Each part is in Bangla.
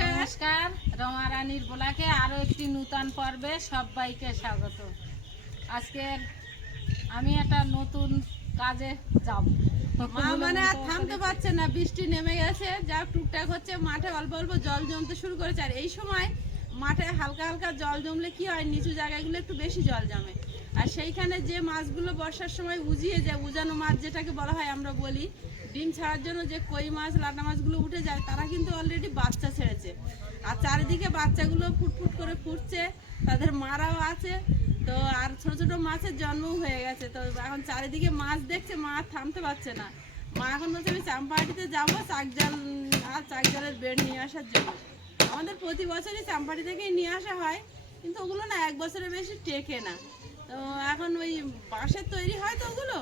নমস্কার রমা রানীর ব্লগে আরো একটি নূতন পর্বে সবাইকে স্বাগত। আজকে আমি একটা নতুন কাজে যাব। মা মানে আর থামতে পারছে না, বৃষ্টি নেমে গেছে, যা টুকটাক হচ্ছে, মাঠে অল্প অল্প জল জমতে শুরু করেছে। আর এই সময় মাঠে হালকা হালকা জল জমলে কি হয়, নিচু জায়গাগুলো একটু বেশি জল জমে। আর সেইখানে যে মাছগুলো বর্ষার সময় উজিয়ে যায়, উজানো মাছ যেটাকে বলা হয়, আমরা বলি ডিম ছাড়ার জন্য যে কই মাছ লাটা মাছগুলো উঠে যায়, তারা কিন্তু অলরেডি বাচ্চা ছেড়েছে। আর চারিদিকে বাচ্চাগুলো ফুটফুট করে ফুটছে, তাদের মারাও আছে। তো আর ছোট ছোট মাছের জন্মও হয়ে গেছে। তো এখন চারিদিকে মাছ দেখছে, মা থামতে পারছে না। মা এখন বলছে আমি চাম্পাহাটিতে যাবো চাকজাল আর চাকজালের বেড নিয়ে আসার জন্য। আমাদের প্রতি বছরই চাম্পাহাটি থেকেই নিয়ে আসা হয়, কিন্তু ওগুলো না এক বছরের বেশি টেকে না। তো এখন ওই বাঁশের তৈরি হয়, তো ওগুলো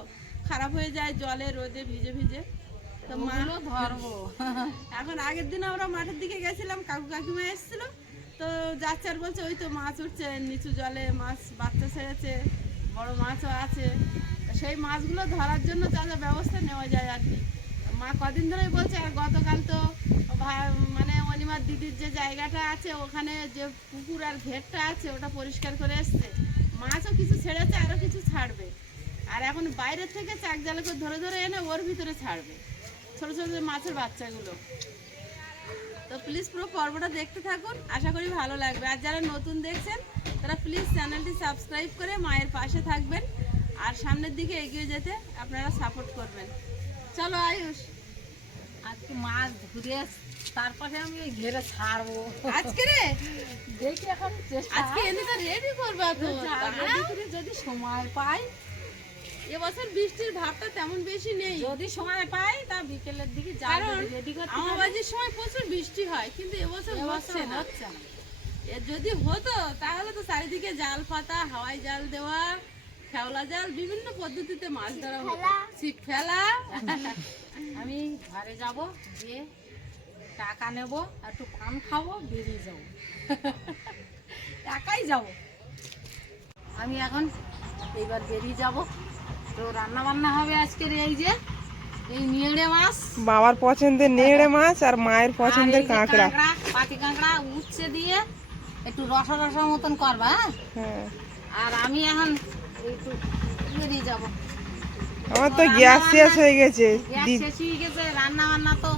খারাপ হয়ে যায় জলে রোদে ভিজে ভিজে। তো মা ধরবো এখন আগের দিন আমরা মাঠের দিকে গেছিলাম, কাকু কাকিমা এসেছিল, তো যাচ্ছে আর বলছে ওই তো মাছ উঠছে নিচু জলে, মাছ বাচ্চা ছেড়েছে, বড় মাছও আছে। সেই মাছগুলো ধরার জন্য যা যা ব্যবস্থা নেওয়া যায় আর কি। মা কদিন ধরেই বলছে। আর গতকাল তো মানে অনিমার দিদির যে জায়গাটা আছে, ওখানে যে পুকুর আর ঘেরটা আছে, ওটা পরিষ্কার করে এসছে। মাছও কিছু ছেড়েছে, আরও কিছু ছাড়বে। আর এখন বাইরের থেকে চাক জালে করে ধরে ধরে এনে ওর ভিতরে ছাড়বে ছোট ছোট মাছের বাচ্চাগুলো। তো প্লিজ পুরো পর্বটা দেখতে থাকুন, আশা করি ভালো লাগবে। আর যারা নতুন দেখছেন তারা প্লিজ চ্যানেলটি সাবস্ক্রাইব করে মায়ের পাশে থাকবেন, আর সামনের দিকে এগিয়ে যেতে আপনারা সাপোর্ট করবেন। চলো আয়ুষ, আজকে মাছ ধরে তারপরে আমি ওই ঘেরে ছাড়বো আজকে রে দেখি এখন চেষ্টা আজকে এনে তো রেডি করবা তো। যদি সময় পাই। এবছর বৃষ্টির ভাবটা তেমন বেশি নেই, যদি সময় পাই তা বিকেলের দিকে কারণ রেডি করতে আমাবাজির সময় প্রচুর বৃষ্টি হয়, কিন্তু এবছর হচ্ছে না। যদি হতো তাহলে তো চারিদিকে জাল পাতা, হাওয়াই জাল দেওয়া, খেওলা জাল, বিভিন্ন পদ্ধতিতে মাছ ধরা হতো। ছিপ ফেলা। আমি ঘরে যাব, গিয়ে টাকা নেব, একটু পান খাবো, বেরিয়ে যাবো। একাই যাব আমি এখন। এইবার বেরিয়ে যাব। তো রান্না বান্না হবে আজকের এই যে এই নেড়ে মাছ, বাবার পছন্দের নেড়ে মাছ আর মায়ের পছন্দের কাঁকড়া। পাতি কাঁকড়া উচ্ছে দিয়ে একটু রসা রসা মতন করবা। হ্যাঁ, আর আমি এখন একটু বেরিয়ে যাব। আমার তো গ্যাস শেষ হয়ে গেছে। গ্যাস শেষ হয়ে গেছে। রান্না বান্না তো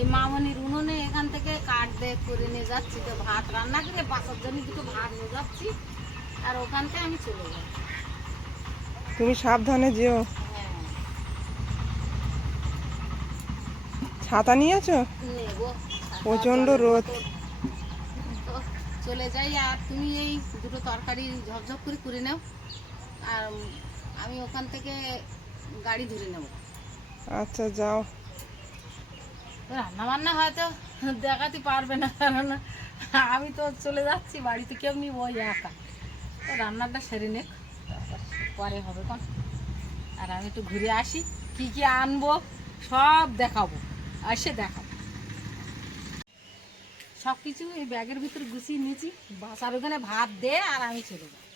এই মামনির উনুনে এখান থেকে কাঠ দিয়ে করে নিয়ে যাচ্ছি। তো ভাত রান্না করে বাসার জন্য দুটো ভাত নিয়ে যাচ্ছি, আর ওখান থেকে আমি চলে যাব। তুমি সাবধানে যেও। হ্যাঁ, ছাতা নিয়েছো? নেবো। প্রচন্ড রোদ। তো চলে যাই। আর তুমি এই দুটো তরকারি ঝপঝপ করে করে নাও, আর আমি ওখান থেকে গাড়ি ধরে নেব। আচ্ছা যাও। রান্না বান্না হয়তো দেখাতে পারবে না, কারণ আমি তো চলে যাচ্ছি, বাড়িতে কেউ নিব ওই একা। তো রান্নাটা সেরে নেক, তারপর পরে হবে কোন। আর আমি একটু ঘুরে আসি, কি কি আনবো সব দেখাবো, এসে দেখাবো। সব কিছু এই ব্যাগের ভিতরে গুছিয়ে নিয়েছি। বাসার ওখানে ভাত দে, আর আমি চলে যাই।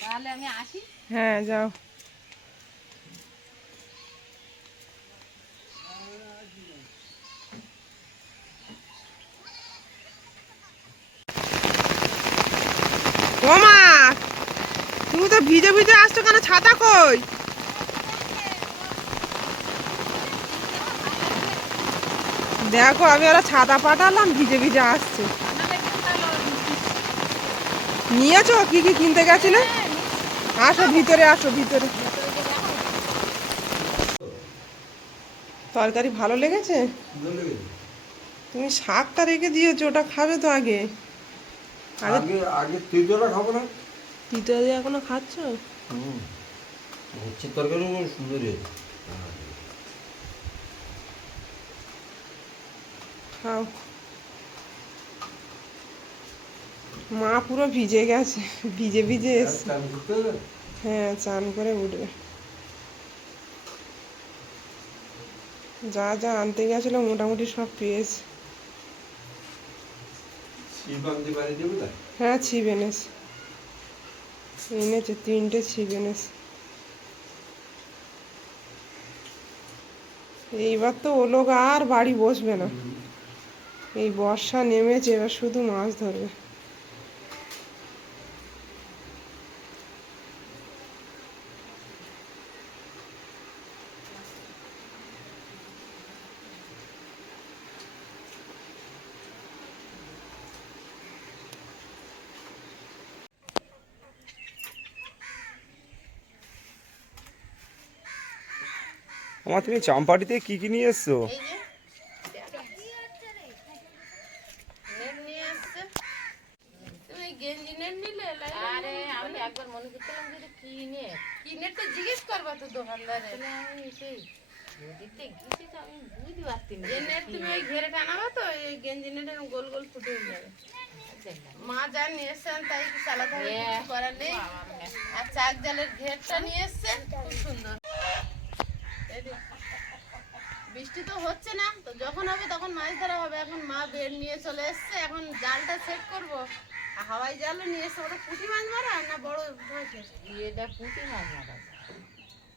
তাহলে আমি আসি। হ্যাঁ যাও। ওমা, তুমি তো ভিজে ভিজে আসছো কেন? ছাতা কই? দেখো, আমি ওরা ছাতা পাঠালাম, ভিজে ভিজে আসছে। নিয়েছো? কি কি কিনতে গেছিলে? আসো ভিতরে, আসো ভিতরে। তরকারি ভালো লেগেছে? তুমি শাকটা রেখে দিয়েছো, ওটা খাবে তো আগে। আগে আগে তিতটা খাবো না। তিতো দিয়ে এখনো খাচ্ছ? হচ্ছে তরকারি সুন্দর হয়েছে। খাও। মা পুরো ভিজে গেছে, ভিজে ভিজে এসছে। হ্যাঁ, চান করে উঠবে। যা যা আনতে গেছিল মোটামুটি সব পেয়েছে। হ্যাঁ, ছিপ এনেছে, এনেছে 3টে ছিপ এনেছে। এইবার তো ও লোক আর বাড়ি বসবে না। এই বর্ষা নেমেছে, এবার শুধু মাছ ধরবে। আমার তুমি চাম্পাটিতে কি কি নিয়ে এসছো? এই যে নেট নিয়ে এসছে। তুমি গেঞ্জি নেট নিলে? আরে আমি একবার মনে করছিলাম যে এটা কি নে, কি নেট তো জিজ্ঞেস করবা তো দোকানদারে। আসলে আমি সেই নদীতে গেছি তো আমি বুঝতে পারছি না যে নেট তুমি ওই ঘেরে টানাবা তো এই গেঞ্জি নেটের গোল গোল ফুটে যাবে। মা যা নিয়ে এসছেন তাই কি চালাতে হবে, কিছু করার নেই। আর চাক জালের ঘেরটা নিয়ে এসছেন, খুব সুন্দর। এই যে, বৃষ্টি তো হচ্ছে না, তো যখন হবে তখন মাছ ধরা হবে। এখন মা বের নিয়ে চলে এসছে, এখন জালটা সেট করবো। আর হাওয়াই জালও নিয়ে এসছে। ওটা পুঁটি মাছ মারা না বড় হয়েছে? এটা পুঁটি মাছ মারা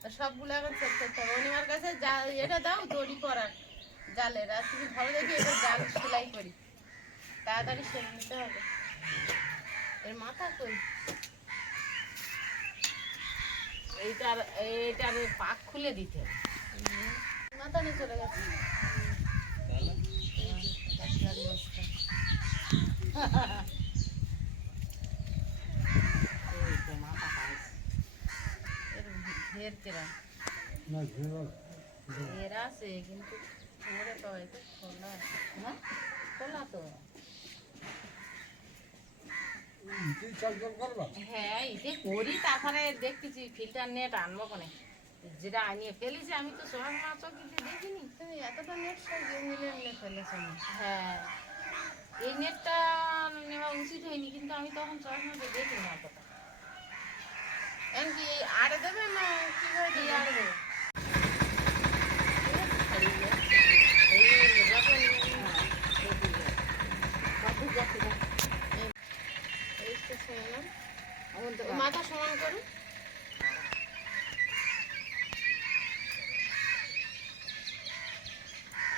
তা সবগুলো এখন সেট করতে হবে। অনিমার কাছে এটা দাও দড়ি করার জালের, আর তুমি ভালো দেখি এটা জাল সেলাই করি, তাড়াতাড়ি সেরে নিতে হবে। এর মাথা কই? এইটার পাক খুলে দিতে হবে। মাথা নিয়ে চলে গেছে। এই যে মাথা পাইছে। এর ঘের কেরা এর আছে কিন্তু ঘেরে তো এটা খোলা। না খোলা তো। হ্যাঁ ইতে করি, তারপরে দেখতেছি ফিল্টার নেট আনবো কোনে, যেটা আনিয়ে ফেলেছি আমি তো সোনার মাছও কিন্তু দেখিনি। তুমি এতটা নেট সব মিলে নিয়ে ফেলেছো না? হ্যাঁ এই নেটটা নেওয়া উচিত হয়নি, কিন্তু আমি তখন চশমাতে দেখিনি অতটা। এখন কি আড়ে দেবে না কিভাবে কি দেবে? আর দেবো? এই তো শুনলাম। মাথা সমান করো।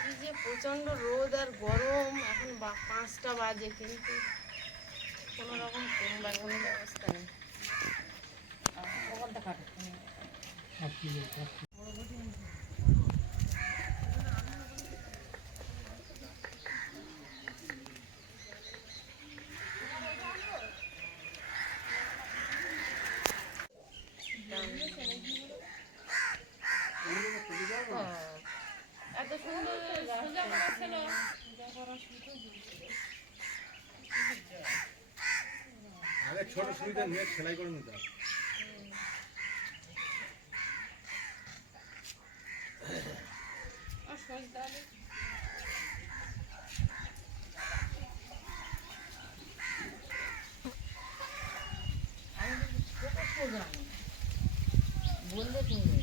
এই যে প্রচন্ড রোদ আর গরম, এখন 5টা বাজে কিন্তু কোনো রকম কিনবার কোনো ব্যবস্থা নেই। ওখানটা কাটো। এত সুন্দর সোজা করা ছিল। আগে ছোট সুবিধা নিয়ে সেলাই করে নিতে হবে। আর সজদা বললে শুনবে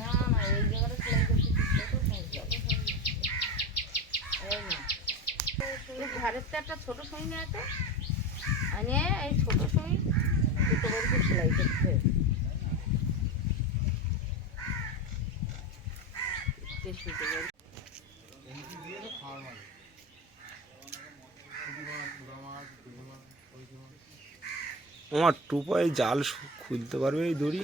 না না, এই জায়গাটা সেলাই করতে ছোট সময় এই না ঘরের তো একটা ছোট সময় নিয়ে আছে, আনিয়ে এই ছোট সময় দুটো করে সেলাই করতে হবে। শুতে পারি আমার টুপায় জাল খুলতে পারবে এই দড়ি?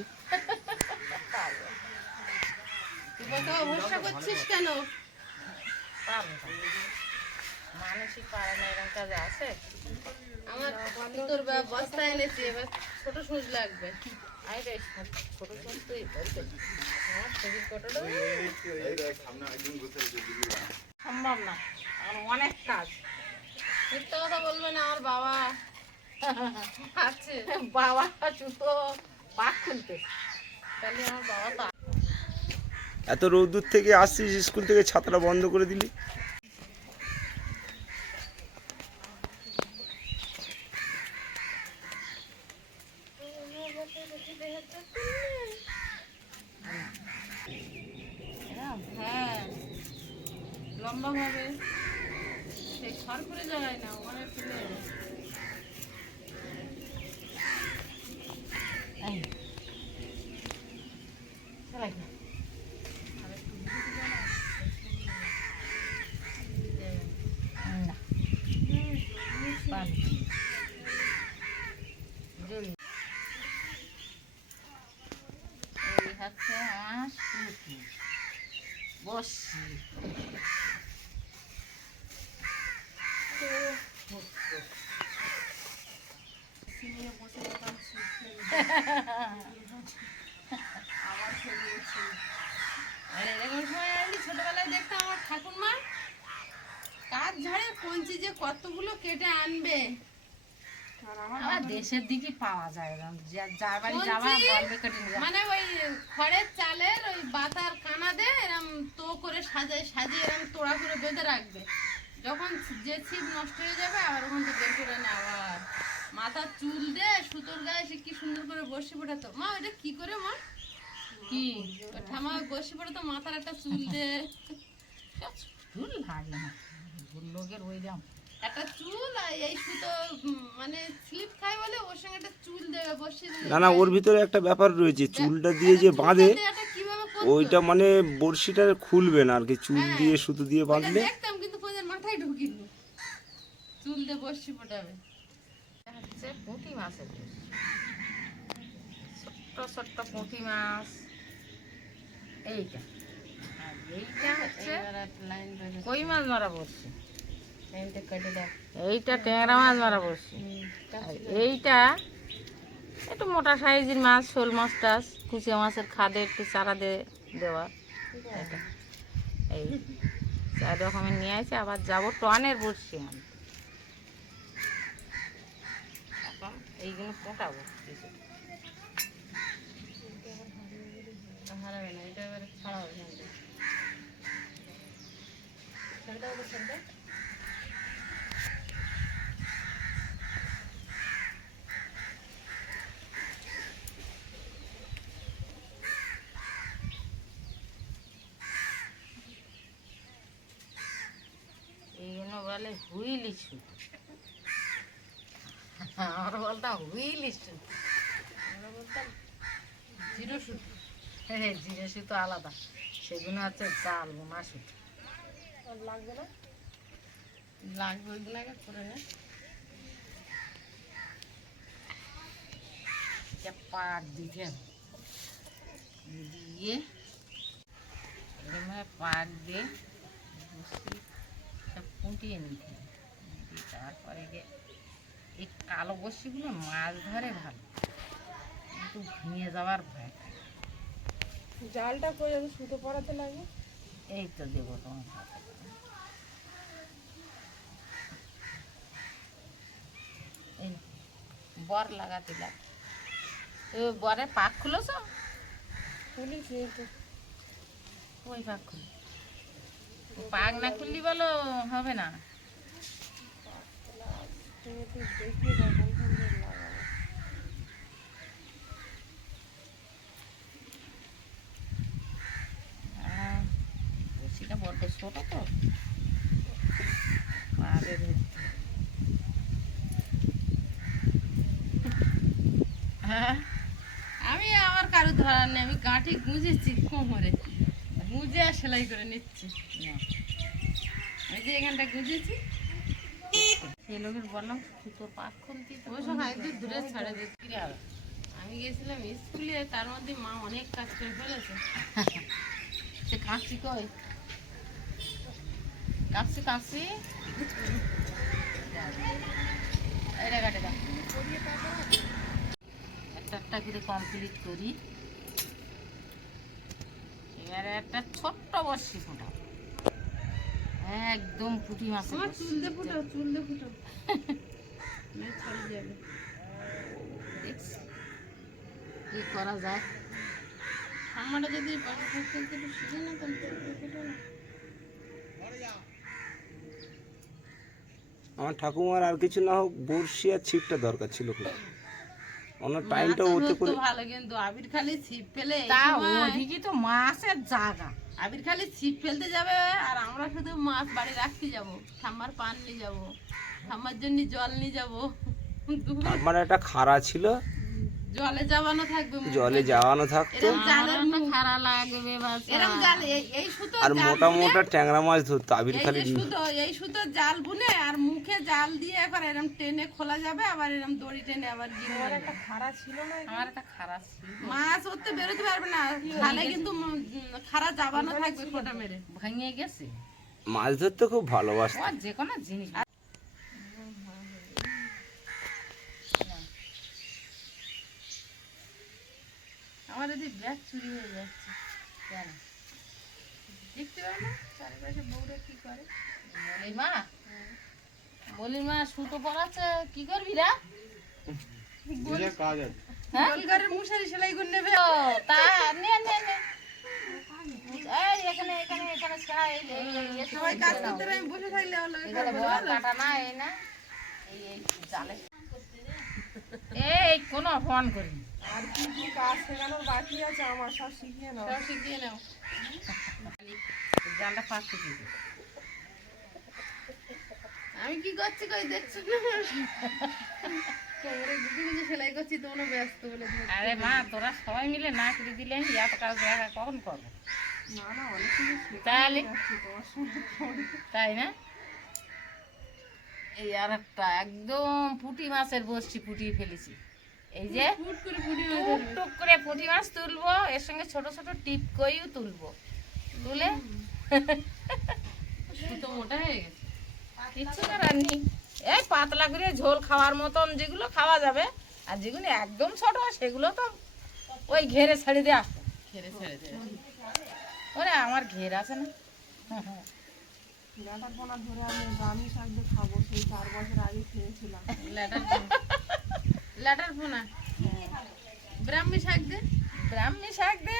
তুই কত ভরসা করছিস কেন? পারবো না। মানসিক পারে না, এরকম কাজ আছে। আমার তোর বস্তা এনেছি, এবার ছোট সুচ লাগবে। আমি তো ছোট ছোট তুই আমার শরীর কতটা সম্ভব না, আমার অনেক কাজ। মিথ্যা কথা বলবে না, আমার বাবা আছে। বাবা জুতো পাক খুলতে, তাহলে আমার বাবা তো এত রোদ্দুর থেকে আসছিস স্কুল থেকে, ছাতাটা বন্ধ করে দিলি। হ্যাঁ লম্বা ভাবে সেই সর করে যায় না, ওখানে তুলে বসছি এরকম সময় আসলে ছোটবেলায় দেখতাম আমার ঠাকুরমা কাঠ ঝাড়ে কঞ্চি যে কতগুলো কেটে আনবে। আবার দেশের দিকে পাওয়া যায় এরকম যার বাড়ি যাওয়া কঞ্চি গল্পে কেটে নিয়ে যাওয়া। মানে ওই খড়ের চালের ওই বাতার কানা দিয়ে এরম তো করে সাজিয়ে এরম তোড়া করে বেঁধে রাখবে। যখন যে ছিপ নষ্ট হয়ে যাবে আবার ওখান থেকে বের করে নেয়। আবার মাথার চুল দিয়ে সুতোর গায়ে সে কি সুন্দর করে বসে পড়াতো। মা ওইটা কি করে মা? কি ওই ঠামা বসে পড়াতো মাথার একটা চুল দিয়ে, চুল লাগে না লোকের ওই দাম একটা চুল আর এই সুতো মানে স্লিপ খায় বলে ওর সঙ্গে একটা চুল দেবে বসে না না, ওর ভিতরে একটা ব্যাপার রয়েছে, চুলটা দিয়ে যে বাঁধে কিভাবে ওইটা মানে বড়শিটা খুলবে না আর কি, চুল দিয়ে সুতো দিয়ে বাঁধলে। দেখতাম কিন্তু কোনদিন মাথায় ঢুকিনি। চুল দিয়ে বসে পড়াবে। হচ্ছে পুঁটি মাছের বড়শি। ছোট্ট ছোট্ট পুঁটি মাছ এইটা, আর এইটা হচ্ছে লাইন ধরে কই মাছ মারা বড়শি, লাইনটা কেটে দাও। এইটা ট্যাংরা মাছ মারা বড়শি, আর এইটা একটু মোটা সাইজের মাছ, শোল মাছ টাছ, কুচিয়া মাছের খাদে একটু চারা দেওয়া। এটা এই 4 রকমের নিয়ে আসে। আবার যাবো টনের বড়শি আনতে। এখন এইগুলো পোটাবো কিছু। হারাবে না, এটা এবারে ছাড়া হবে না। ছেড়ে দাও, ছেড়ে দাও। এইগুলো বলে হুইল ইস্যু, আমরা বলতাম হুইল ইস্যু, আমরা বলতাম জিরো সুতো। হ্যাঁ, জিরো সুতো আলাদা, সেগুলো হচ্ছে জাল বোনা সুতো। লাগবে না, লাগবে ওইগুলো আগে করে নে। এটা পাট দিতে হবে, দিয়ে এরকম পাট দিয়ে বসি সব ফুটিয়ে নিতে হবে। দিয়ে তারপরে গিয়ে এই কালো বসিগুলো মাছ ধরে ভালো, কিন্তু ভেঙে যাওয়ার ভয় থাকে। জালটা করে যাতে সুতো পড়াতে লাগে। এই তো দেবো তোমার হাতে। এই নাও, বর লাগাতে লাগে। বরে পাক খুলেছ? খুলিছি এই তো। ওই পাক খুলে, পাক না খুললি বলো হবে না। তুমি একটু দেখিয়ে দাও কোনখান দিয়ে লাগাবো। বড়শিটা বড্ড ছোট তো, পাড়ে ধরতে। হ্যাঁ, আমি আমার কারো ধরার নেই, আমি গাঁঠি গুঁজেছি কোমরে, গুঁজে আর সেলাই করে নিচ্ছি। না, এই যে এখানটা গুঁজেছি, সেই লোকের বললাম সুতোর পাক খুলতে, ওইসব একদম দূরে ছাড়ে দিচ্ছি। কি হবে? আমি গেছিলাম স্কুলে, তার মধ্যে মা অনেক কাজ করে ফেলেছে। সে কাঁচি কই, কাঁচি কাঁচি এটা কাটে দাও, একটা একটা করে কমপ্লিট করি। এবারে একটা ছোট্ট বড়শি ফোটাও, একদম পুঁটি মাছের আমার বড়শি। চুল দিয়ে ফুটাও, চুল দিয়ে ফুটাও, না ছাড়িয়ে যাবে। দেখছি কি করা যায়। ঠাম্মাটা যদি বাড়ি থাকতে একটু শিখে না, তাহলে চুল দিয়ে ফুটাও না। আমার ঠাকুমার আর কিছু না হোক বড়শি আর ছিপটা দরকার ছিল খুব, ওনার টাইমটা মাছ ওতে করে। ধরতো ভালো, কিন্তু আবির খালি ছিপ ফেলে এই তা সময় ওদিকে তো মাছের জায়গা। আবির খালি ছিপ ফেলতে যাবে, আর আমরা শুধু মাছ বাড়ি রাখতে যাব, ঠাম্মার পান নিয়ে যাব, ঠাম্মার জন্য জল নিয়ে যাব। তার মানে একটা খাড়া ছিল, জলে যাবানো থাকবে জলে যাওয়ানো থাকতো এরকম জালের আমারও তো খারাপ লাগবে বাছা। এরকম জাল এই সুতো আর জাল মোটা বুনে, মোটা ট্যাংরা মাছ ধরতো আবির এই খালি যে সুতো জাল বুনে আর মুখে জাল দিয়ে একবার এরকম টেনে খোলা যাবে, আবার এরকম দড়ি টেনে আবার গিয়ে আমার একটা খারাপ ছিল। মাছ উঠতে বেরোতে পারবে না, খালে কিন্তু খারা জাবানো থাকবে খোটা মেরে। ভেঙে গেছে মাছ ধরতে খুব ভালোবাসতো। ও যে কোনো জিনিস। আমার যদি ব্যাগ চুরি হয়ে যাচ্ছে কেন দেখতে পাবে না চারিপাশে বউরে কি করে। বলি মা সুতো পড়াচ্ছে কি করবি রা? কাজ আছে গোল করে মশারি সেলাই করে নেবে। ও তা নে নে নে এই এখানে এখানে এখানে সবাই কাজ করতে আমি বসে থাকলে আমার লাগে এখানে বড় কাটা না এই না এই এই জালে এই কোনো ফোন করি আর কি কি কাজ শেখানোর বাকি আছে আমার, সব শিখিয়ে নাও। সব শিখিয়ে নাও। জালটা ফাঁকতে কি আমি কি করছি কই দেখছো না? কোমরে গুটি গুটি সেলাই করছি, তোমরা ব্যস্ত বলে ধরছি। আরে মা তোরা সবাই মিলে না করে দিলে আমি এত কাজ দেখা কখন করবো? না না, অনেক কিছু শেখানো তাহলে যাচ্ছে তোমার সঙ্গে। তাই না? এই আর একটা একদম পুঁটি মাছের বসছি ফুটিয়ে ফেলেছি। এই যে ফুট করে ফুটি হয়ে টুক টুক করে পুঁটি মাছ তুলবো, এর সঙ্গে ছোট ছোট টিপ কইও তুলবো, তুলে সুতো মোটা হয়ে গেছে। কিচ্ছু করার নেই। এই পাতলা করে ঝোল খাওয়ার মতন যেগুলো খাওয়া যাবে, আর যেগুলো একদম ছোট সেগুলো তো ওই ঘেরে ছেড়ে দিয়ে আসবো। ছেড়ে ছেড়ে দে। ওরে আমার ঘের আছে না। ডাঁটার পোনা ধরে আমি ব্রাহ্মী শাক দিয়ে খাবো, সেই 4 বছর আগে খেয়েছিলাম। ল্যাটার ফোনা ব্রাহ্মী শাক দে। ব্রাহ্মী শাক দে।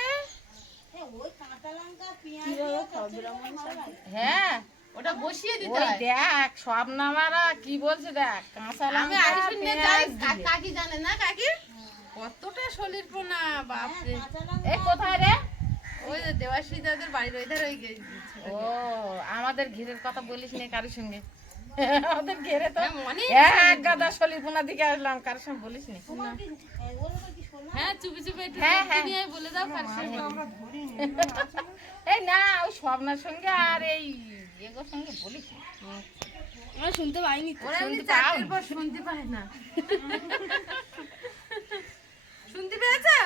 কিভাবে খাবো ব্রাহ্মী শাক? হ্যাঁ ওটা বসিয়ে দিতে ওই হয়। দেখ সব নামারা কি বলছে দেখ, কাঁচা আমি লঙ্কা আড়ি শুনে যাই, পেঁয়াজ দিয়ে। কাকি জানে না কাকি কতটা শরীর পোনা বাপরে। এ কোথায় রে? ওই যে দেবাশ্রী দাদের বাড়ির ওই ধারে ওই গেছে। ও আমাদের ঘিরের কথা বলিস নি কারোর সঙ্গে। আমাদের ঘিরে তো মনে এক গাদা সলিপুনা দিকে আসলাম, কারোর সঙ্গে বলিস নি। হ্যাঁ চুপি চুপি একটু হ্যাঁ, সবজি হ্যাঁ। নিয়ে বলে দাও পারছে। আমরা ধরিনি, এগুলো আছে না? এই না ওই স্বপ্নার সঙ্গে আর এই এগোর সঙ্গে বলিস নি। আমরা শুনতে পাইনি। ওরা এমনি শুনতে পাও? চাকরির পর শুনতে পায় না। শুনতে পেয়েছো?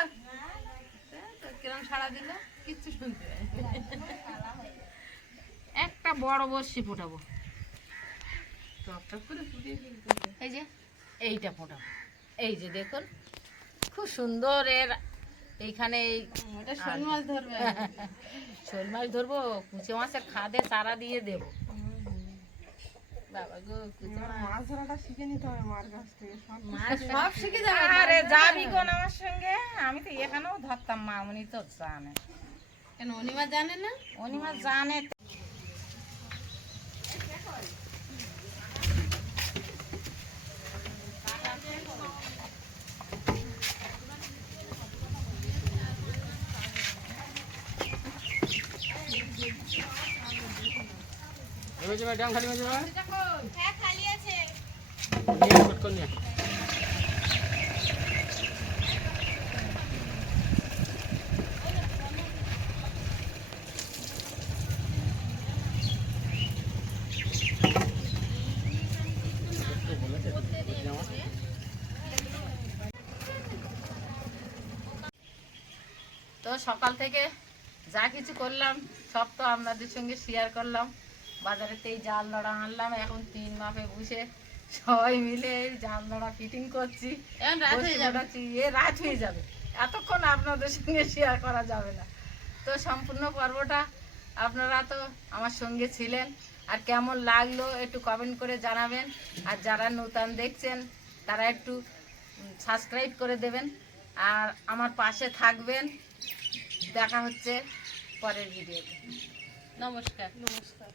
তো কিরম সাড়া দিল? কিচ্ছু শুনতে পায় না। একটা বড় বড়শি ফোটাবো, টক টক করে ফুটিয়ে ফেলতে। এই যে এইটা ফোটাবো। এই যে দেখুন খুব সুন্দর এর এইখানে এই ওটা শোল মাছ ধরবে। শোল মাছ ধরবো, কুচে মাছের খাদে চারা দিয়ে দেবো। বাবা গো কুচে এবার মাছ ধরাটা শিখে নিতে হবে মার কাছ থেকে, সব মাছ সব শিখে যাবে। আরে যাবি কোন আমার সঙ্গে? আমি তো এখানেও ধরতাম, মামনি তো জানে। কেন অনিমা জানে না? অনিমা জানে তো। ড্যাম খালি মেজে ভাই হ্যাঁ খালি আছে। নিয়ে কটকল নিয়ে তো সকাল থেকে যা কিছু করলাম সব তো আপনাদের সঙ্গে শেয়ার করলাম। বাজারেতে এই জাল দড়া আনলাম, এখন 3 মাপে বসে সবাই মিলে এই জাল দড়া ফিটিং করছি। এখন রাত হয়ে যাবে। রাত হয়ে যাবে, এতক্ষণ আপনাদের সঙ্গে শেয়ার করা যাবে না। তো সম্পূর্ণ পর্বটা আপনারা তো আমার সঙ্গে ছিলেন, আর কেমন লাগলো একটু কমেন্ট করে জানাবেন। আর যারা নতুন দেখছেন তারা একটু সাবস্ক্রাইব করে দেবেন আর আমার পাশে থাকবেন। দেখা হচ্ছে পরের ভিডিওতে। নমস্কার। নমস্কার।